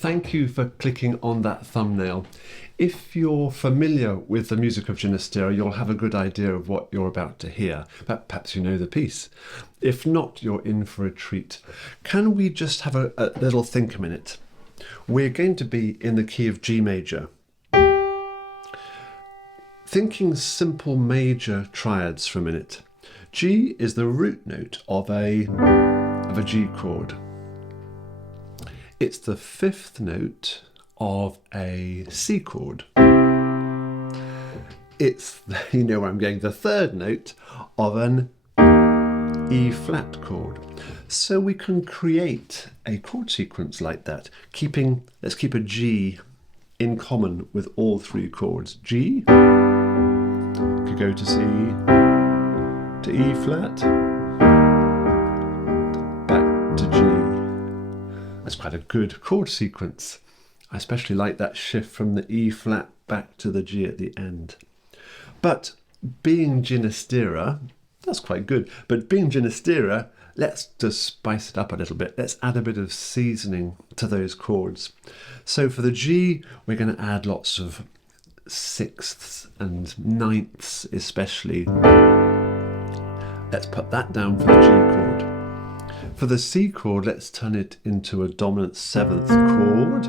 Thank you for clicking on that thumbnail. If you're familiar with the music of Ginastera, you'll have a good idea of what you're about to hear. Perhaps you know the piece. If not, you're in for a treat. Can we just have a little think a minute? We're going to be in the key of G major. Thinking simple major triads for a minute. G is the root note of a G chord. It's the fifth note of a C chord. It's, you know where I'm going, the third note of an E flat chord. So we can create a chord sequence like that, let's keep a G in common with all three chords. G, could go to C, to E flat, back to G. That's quite a good chord sequence. I especially like that shift from the E flat back to the G at the end. But being Ginastera, that's quite good. But being Ginastera, let's just spice it up a little bit. Let's add a bit of seasoning to those chords. So for the G, we're going to add lots of sixths and ninths especially. Let's put that down for the G chord. For the C chord, let's turn it into a dominant seventh chord.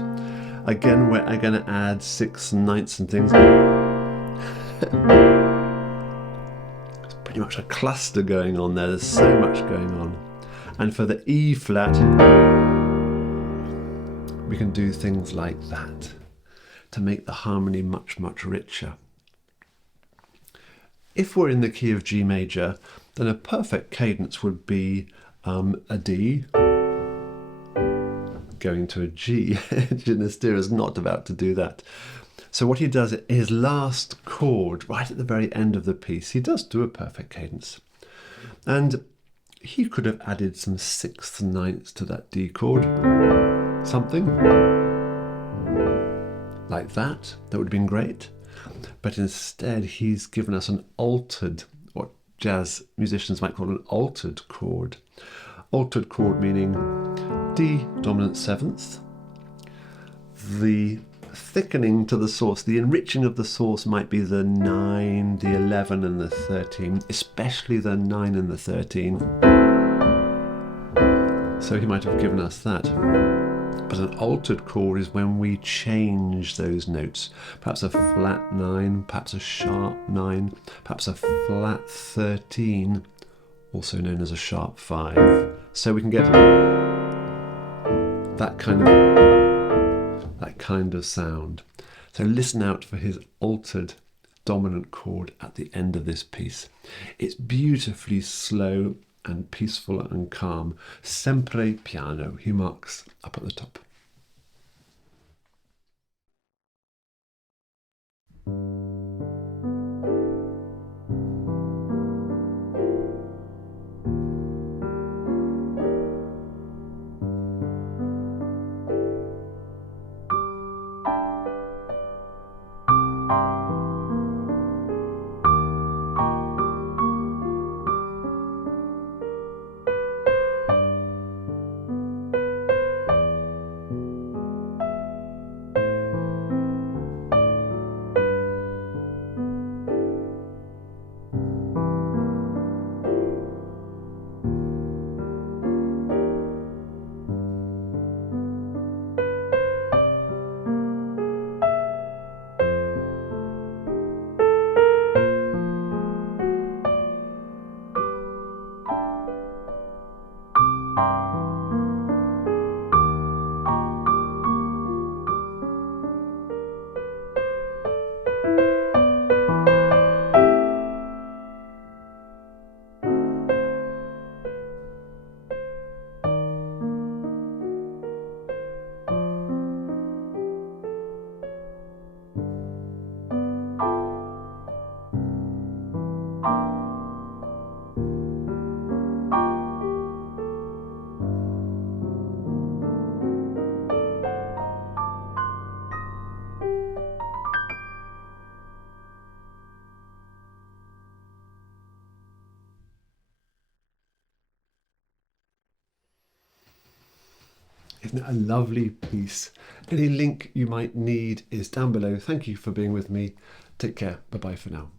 Again, we're going to add sixths and ninths and things. It's pretty much a cluster going on there. There's so much going on. And for the E flat, we can do things like that to make the harmony much, much richer. If we're in the key of G major, then a perfect cadence would be a D going to a G. Ginastera is not about to do that. So what he does, his last chord, right at the very end of the piece, he does do a perfect cadence. And he could have added some sixths and ninths to that D chord. Something like that. That would have been great. But instead, he's given us an altered, what jazz musicians might call an altered chord. Altered chord meaning D dominant seventh. The thickening to the source, the enriching of the source might be the 9, the 11 and the 13, especially the 9 and the 13. So he might have given us that. But an altered chord is when we change those notes. Perhaps a flat 9, perhaps a sharp 9, perhaps a flat 13, also known as a sharp 5. So we can get that kind of sound. So listen out for his altered dominant chord at the end of this piece. It's beautifully slow and peaceful and calm. Sempre piano, he marks up at the top. Isn't it a lovely piece? Any link you might need is down below. Thank you for being with me. Take care. Bye-bye for now.